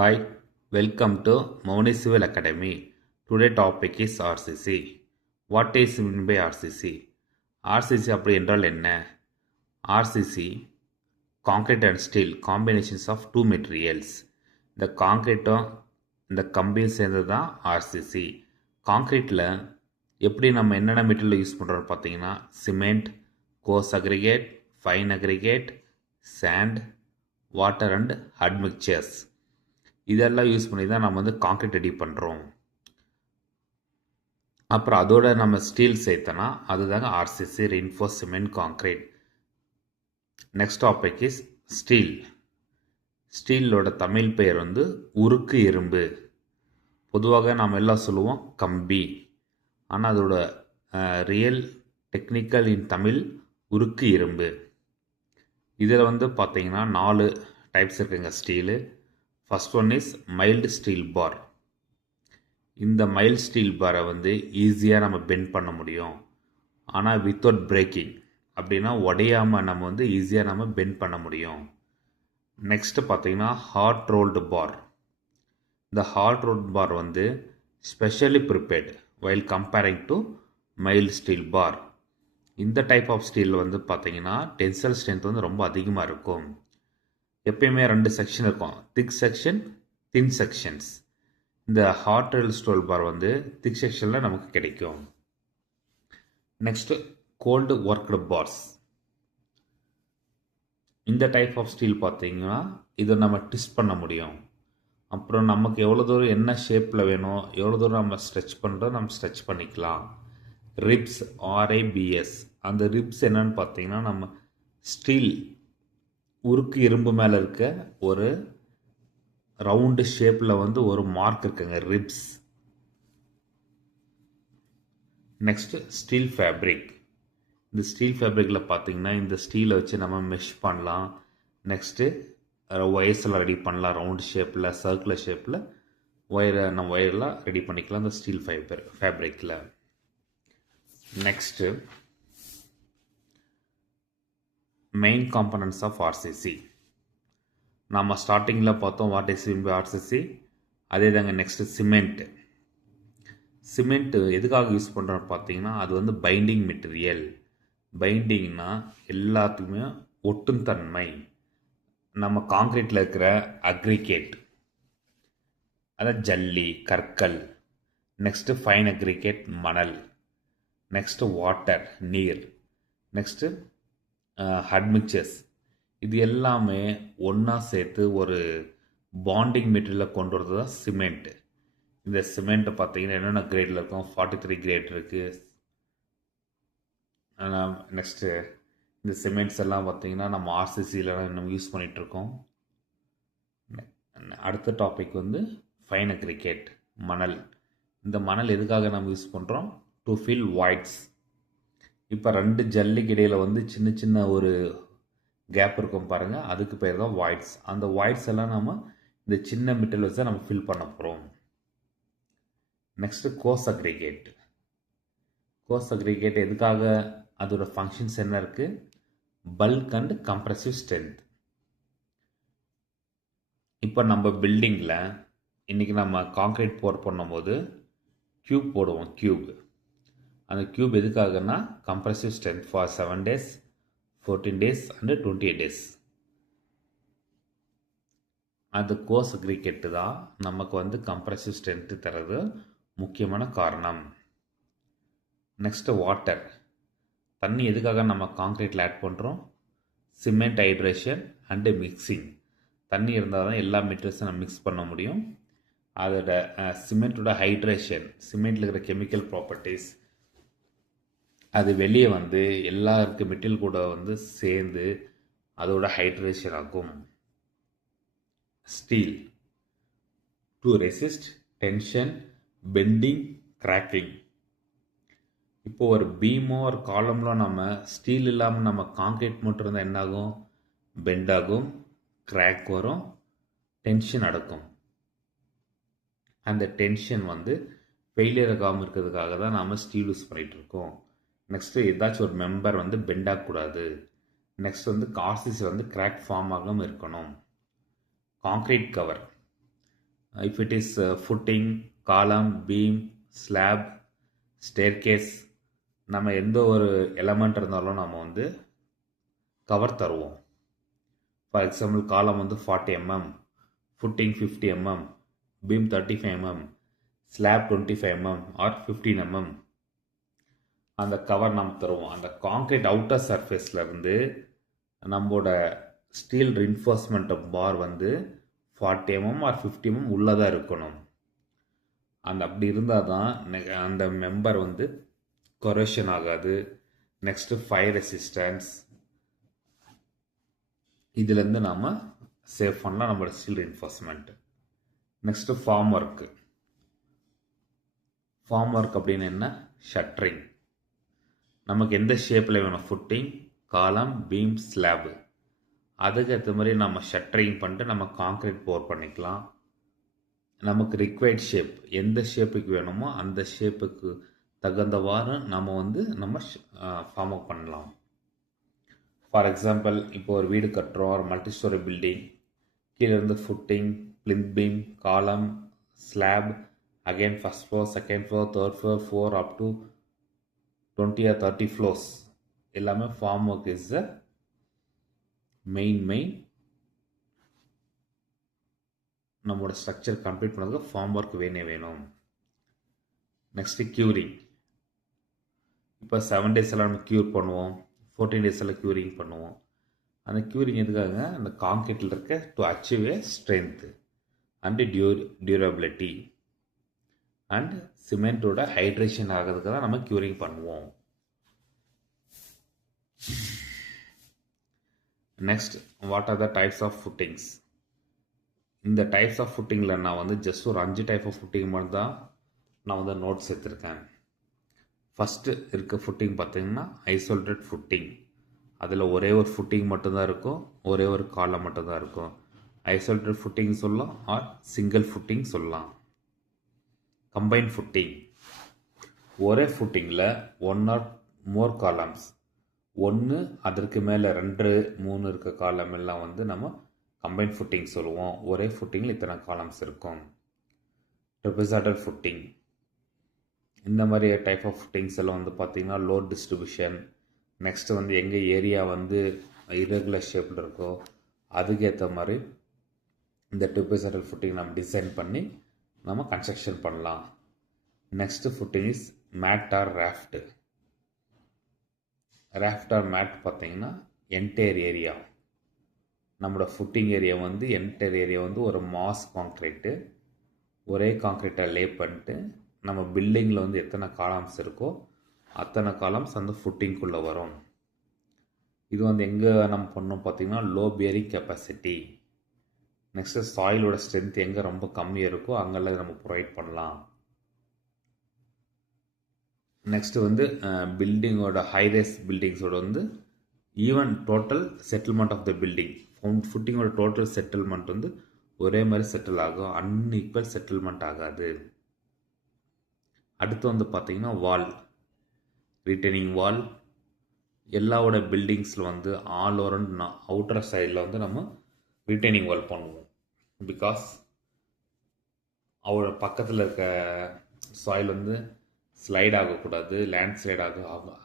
Hi, welcome to Mauni Civil Academy. Today topic is RCC. What is meant by RCC? RCC அப்படி என்றால் என்ன? RCC concrete and steel combinations of two materials. இந்த காங்கிரீட்டும் இந்த கம்பியும் சேர்ந்தது தான் RCC. காங்கிரீட்டில் எப்படி நம்ம என்னென்ன மெட்டீரியல் யூஸ் பண்ணுறோம்னு பார்த்தீங்கன்னா cement, coarse aggregate, fine aggregate, sand, water and admixtures இதெல்லாம் யூஸ் பண்ணி தான் நம்ம வந்து காங்கிரீட் ரெடி பண்ணுறோம். அப்புறம் அதோட நம்ம ஸ்டீல் சேர்த்தனா அதுதாங்க RCC, reinforce cement concrete. Next topic is steel. ஸ்டீலோட தமிழ் பெயர் வந்து உருக்கு இரும்பு. பொதுவாக நாம் எல்லாம் சொல்லுவோம் கம்பி, ஆனால் அதோட ரியல் டெக்னிக்கல் இன் தமிழ் உருக்கு இரும்பு. இதில் வந்து பார்த்தீங்கன்னா 4 டைப்ஸ் இருக்குங்க steel. First one is mild steel bar. இந்த மைல்டு ஸ்டீல் பாரை வந்து ஈஸியாக நம்ம பெண்ட் பண்ண முடியும், ஆனால் வித்தவுட் பிரேக்கிங், அப்படின்னா உடையாமல் நம்ம வந்து ஈஸியாக நம்ம பெண்ட் பண்ண முடியும். நெக்ஸ்ட்டு பார்த்தீங்கன்னா ஹாட் ரோல்டு பார். இந்த ஹாட் ரோல்டு பார் வந்து specially prepared while comparing to mild steel bar. இந்த டைப் ஆஃப் ஸ்டீல் வந்து பார்த்தீங்கன்னா டென்சைல் ஸ்ட்ரென்த் வந்து ரொம்ப அதிகமாக இருக்கும். எப்பயுமே 2 செக்ஷன் இருக்கும், திக் செக்ஷன், தின் செக்ஷன்ஸ். இந்த ஹாட் ரோல்டு ஸ்டீல் பார் வந்து திக் செக்ஷனில் நமக்கு கிடைக்கும். Next cold worked bars. இந்த டைப் ஆஃப் ஸ்டீல் பார்த்தீங்கன்னா இதை நம்ம ட்விஸ்ட் பண்ண முடியும். அப்புறம் நமக்கு எவ்வளோ தூரம் என்ன ஷேப்பில் வேணும், எவ்வளோ தூரம் நம்ம ஸ்ட்ரெச் பண்ணுறோம், நம்ம ஸ்ட்ரெச் பண்ணிக்கலாம். Ribs, RIBS. அந்த ரிப்ஸ் என்னன்னு பார்த்தீங்கன்னா நம்ம ஸ்டீல் உருக்கு இரும்பு மேலே இருக்க ஒரு ரவுண்டு ஷேப்பில் வந்து ஒரு மார்க் இருக்குங்க, ரிப்ஸ். Next steel fabric. இந்த ஸ்டீல் ஃபேப்ரிக்கில் பார்த்தீங்கன்னா இந்த ஸ்டீலை வச்சு நம்ம மெஷ் பண்ணலாம். நெக்ஸ்ட்டு ஒயர்ஸ் எல்லாம் ரெடி பண்ணலாம், ரவுண்டு ஷேப்பில், சர்க்குலர் ஷேப்பில் நம்ம ஒயர்லாம் ரெடி பண்ணிக்கலாம் இந்த ஸ்டீல் ஃபேப்ரிக்கில். Next main components of RCC. நம்ம ஸ்டார்டிங்கில் பார்த்தோம் what is mean by RCC. அதே தாங்க நெக்ஸ்ட்டு சிமெண்ட். சிமெண்ட்டு எதுக்காக யூஸ் பண்ணுறோன்னு பார்த்தீங்கன்னா அது வந்து பைண்டிங் மெட்டீரியல். பைண்டிங்னா எல்லாத்துக்குமே ஒட்டும் தன்மை. நம்ம காங்கிரீட்டில் இருக்கிற அக்ரிகேட், அதாவது ஜல்லி, கற்கள். நெக்ஸ்ட்டு ஃபைன் அக்ரிகேட், மணல். நெக்ஸ்ட்டு வாட்டர், நீர். Next admixtures. இது எல்லாமே ஒன்றா சேர்த்து ஒரு பாண்டிங் மெட்டீரியலை கொண்டு வரது தான் சிமெண்ட். இந்த சிமெண்ட்டை பார்த்தீங்கன்னா என்னென்ன கிரேடில் இருக்கும், 43 கிரேட் இருக்குது. நெக்ஸ்ட்டு இந்த சிமெண்ட்ஸ் எல்லாம் பார்த்தீங்கன்னா நம்ம RCCயில் நம்ம யூஸ் பண்ணிகிட்ருக்கோம். அடுத்த டாபிக் வந்து ஃபைன் அக்ரிகேட், மணல். இந்த மணல் எதுக்காக நம்ம யூஸ் பண்ணுறோம், டு ஃபில் வாய்ட்ஸ். இப்போ 2 ஜல்லிக்கு இடையில் வந்து சின்ன சின்ன ஒரு கேப் இருக்கும் பாருங்கள், அதுக்கு பேர் தான் வாய்ட்ஸ். அந்த வாய்ட்ஸ் எல்லாம் நம்ம இந்த சின்ன மெட்டீரியல் வச்சு நம்ம ஃபில் பண்ண போகிறோம். Next course aggregate. Course aggregate எதுக்காக, அதோட ஃபங்க்ஷன்ஸ் என்ன இருக்குது, பல்க் அண்ட் கம்ப்ரெசிவ் ஸ்ட்ரென்த். இப்போ நம்ம பில்டிங்கில் இன்றைக்கி நம்ம கான்க்ரீட் போர் பண்ணும்போது க்யூப் போடுவோம், க்யூப். அந்த க்யூப் எதுக்காகனா compressive strength for 7 days, 14 days and 28 days. அந்த கோர்ஸ் அக்ரிகேட்டு தான் நமக்கு வந்து கம்ப்ரெசிவ் ஸ்ட்ரென்த்து தரது முக்கியமான காரணம். Next water. தண்ணி எதுக்காக நம்ம கான்க்ரீட்டில் ஆட் பண்ணுறோம், சிமெண்ட் ஹைட்ரேஷன் அண்டு மிக்சிங். தண்ணி இருந்தால் தான் எல்லா மெட்டீரியல்ஸும் நம்ம மிக்ஸ் பண்ண முடியும். அதோட சிமெண்ட்டோட ஹைட்ரேஷன், சிமெண்ட்டில் இருக்கிற கெமிக்கல் ப்ராப்பர்ட்டிஸ் அது வெளியே வந்து எல்லா இருக்க மெட்டீரியல் கூட வந்து சேர்ந்து அதோட ஹைட்ரேஷன் ஆகும். Steel to resist tension, bending, cracking. இப்போ ஒரு பீமோ ஒரு காலம்ல நம்ம ஸ்டீல் இல்லாமல் நம்ம கான்க்ரீட் மட்டும் இருந்தால் என்ன ஆகும், பெண்ட் ஆகும், கிராக் வரும், டென்ஷன் நடக்கும். அந்த டென்ஷன் வந்து ஃபெயிலியர் ஆகாமல் இருக்கிறதுக்காக தான் நாம் ஸ்டீல் யூஸ் பண்ணிகிட்ருக்கோம். நெக்ஸ்ட்டு ஏதாச்சும் ஒரு மெம்பர் வந்து பெண்ட் ஆகக்கூடாது. நெக்ஸ்ட் வந்து RCC வந்து கிராக் ஃபார்ம் ஆகாமல் இருக்கணும். Concrete cover. If it is footing, column, beam, slab, staircase, நம்ம எந்த ஒரு எலமெண்ட் இருந்தாலும் நம்ம வந்து கவர் தருவோம். ஃபார் எக்ஸாம்பிள் காலம் வந்து 40 mm, footing 50 mm, beam 35 mm, slab 25 mm or 15 mm. அந்த கவர் நம்ம தருவோம். அந்த கான்கிரீட் அவுட்டர் சர்ஃபேஸில் இருந்து நம்மளோட ஸ்டீல் ரின்ஃபோர்ஸ்மெண்ட் பார் வந்து 40 mm or 50 mm உள்ளதாக இருக்கணும். அப்படி இருந்தால் தான் அந்த மெம்பர் வந்து கொரோஷன் ஆகாது. நெக்ஸ்ட்டு ஃபயர் ரெசிஸ்டன்ஸ், இதுலேருந்து நாம் சேவ் பண்ணலாம் நம்மளோட steel reinforcement. Next formwork. Formwork அப்படின்னு என்ன? ஷட்டரிங். நமக்கு எந்த ஷேப்பில் வேணும், ஃபுட்டிங், காலம், பீம், ஸ்லாபு, அதுக்கேற்ற மாதிரி நம்ம ஷட்டரிங் பண்ணிட்டு நம்ம கான்க்ரீட் போர் பண்ணிக்கலாம். நமக்கு ரிக்வயர்ட் ஷேப், எந்த ஷேப்புக்கு வேணுமோ அந்த ஷேப்புக்கு தகுந்தவாறு நம்ம வந்து நம்ம ஃபார்ம் அப் பண்ணலாம். ஃபார் எக்ஸாம்பிள், இப்போ ஒரு வீடு கட்டுறோம், ஒரு மல்டி ஸ்டோரி பில்டிங், கீழே இருந்து footing, plinth beam, column, slab, again first floor, second floor, third floor, 4 up to 20 or 30 floors, எல்லாமே formwork is the main நம்மளோட ஸ்ட்ரக்சர் கம்ப்ளீட் பண்ணதுக்கு ஃபார்ம் ஒர்க் வேணும். Next curing. இப்போ 7 days எல்லாம் நம்ம cure பண்ணுவோம், 14 days எல்லாம் க்யூரிங் பண்ணுவோம். அந்த க்யூரிங் எதுக்காக? அந்த கான்கிரீட்டில் இருக்க to achieve a strength and durability and சிமெண்ட்டோட ஹைட்ரேஷன் ஆகிறதுக்கு தான் நம்ம க்யூரிங் பண்ணுவோம். Next, what are the types of footings? இந்த டைப்ஸ் ஆஃப் ஃபுட்டிங்கில் நான் வந்து ஜஸ்ட் ஒரு 5 டைப் ஆஃப் ஃபுட்டிங் மட்டும் தான் நான் வந்து நோட்ஸ் எடுத்திருக்கேன். ஃபஸ்ட்டு இருக்க ஃபுட்டிங் பார்த்தீங்கன்னா ஐசோலேட்டட் ஃபுட்டிங். அதில் ஒரே ஒரு ஃபுட்டிங் மட்டும்தான் இருக்கும், ஒரே ஒரு காலம் மட்டும்தான் இருக்கும். ஐசோலேட்டட் ஃபுட்டிங் சொல்லலாம் ஆர் சிங்கிள் ஃபுட்டிங் சொல்லலாம். கம்பைன் ஃபுட்டிங், ஒரே ஃபுட்டிங்கில் 1 or more காலம்ஸ், 1 அதற்கு மேலே 2, 3 இருக்க காலம் எல்லாம் வந்து நம்ம கம்பைன் ஃபுட்டிங் சொல்லுவோம். ஒரே ஃபுட்டிங்கில் இத்தனை காலம்ஸ் இருக்கும். ட்ரெபசாய்டல் ஃபுட்டிங், இந்த மாதிரி டைப் ஆஃப் ஃபுட்டிங்ஸ் எல்லாம் வந்து பார்த்திங்கன்னா லோட் டிஸ்ட்ரிபியூஷன். நெக்ஸ்ட்டு வந்து எங்கள் ஏரியா வந்து இரெகுலர் ஷேப்பில் இருக்கோ அதுக்கேற்ற மாதிரி இந்த ட்ரெபசாய்டல் ஃபுட்டிங் நம்ம டிசைன் பண்ணி நம்ம கன்ஸ்ட்ரக்ஷன் பண்ணலாம். Next footing is mat or raft. Raft or mat பார்த்தீங்கன்னா என்டையர் ஏரியா, நம்மளோட ஃபுட்டிங் ஏரியா வந்து என்டையர் ஏரியா வந்து ஒரு மாஸ் கான்க்ரீட்டு, ஒரே கான்க்ரீட்டை லே பண்ணிட்டு நம்ம பில்டிங்கில் வந்து எத்தனை காலம்ஸ் இருக்கோ அத்தனை காலம்ஸ் அந்த ஃபுட்டிங்குள்ளே வரும். இது வந்து எங்கே நம்ம பண்ணோம் பார்த்திங்கன்னா லோ பியரிங் கெப்பாசிட்டி. நெக்ஸ்ட்டு சாயிலோட ஸ்ட்ரென்த் எங்கே ரொம்ப கம்மியாக இருக்கோ அங்கெல்லாம் நம்ம ப்ரொவைட் பண்ணலாம். நெக்ஸ்ட்டு வந்து பில்டிங்கோட ஹைரேஸ் பில்டிங்ஸோட வந்து even total settlement of the building, ஃபுட்டிங்கோட டோட்டல் செட்டில்மெண்ட் வந்து ஒரே மாதிரி செட்டில் ஆகும், அன்ஈக்குவல் செட்டில்மெண்ட் ஆகாது. அடுத்து வந்து பார்த்திங்கன்னா வால், ரிட்டர்னிங் வால். எல்லாவோட பில்டிங்ஸில் வந்து ஆல் ஓவர் அவுட்டர் சைடில் வந்து நம்ம ரிட்டர்னிங் வால் பண்ணுவோம். பிகாஸ் அவரோட பக்கத்தில் இருக்க சாயில் வந்து ஸ்லைட் ஆகக்கூடாது, லேண்ட் ஸ்லைட்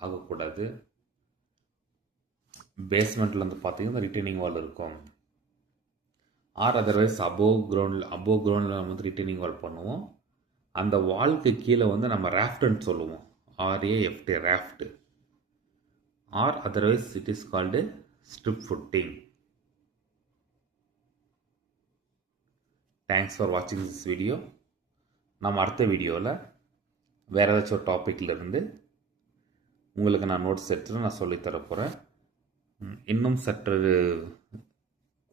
ஆகக்கூடாது. பேஸ்மெண்ட்டில் வந்து பார்த்திங்கன்னா ரிட்டர்னிங் வால் இருக்கும். ஆர் அதர்வைஸ் அபோவ் கிரவுண்டில் நம்ம வந்து ரிட்டர்னிங் வால் பண்ணுவோம். அந்த வால்க்கு கீழே வந்து நம்ம ராஃப்ட்னு சொல்லுவோம், RAFT, raft. Or otherwise it is called strip footing. Thanks for வாட்சிங் திஸ் வீடியோ. நம்ம அடுத்த வீடியோவில் வேறு ஏதாச்சும் ஒரு டாப்பிக்கில் இருந்து உங்களுக்கு நான் நோட்ஸ் எடுத்துட்டு நான் சொல்லித்தர போகிறேன். இன்னும் சற்று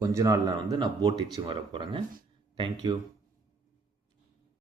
கொஞ்ச நாளில் வந்து நான் போட் டீச்சிங் வர போகிறேங்க. தேங்க்யூ.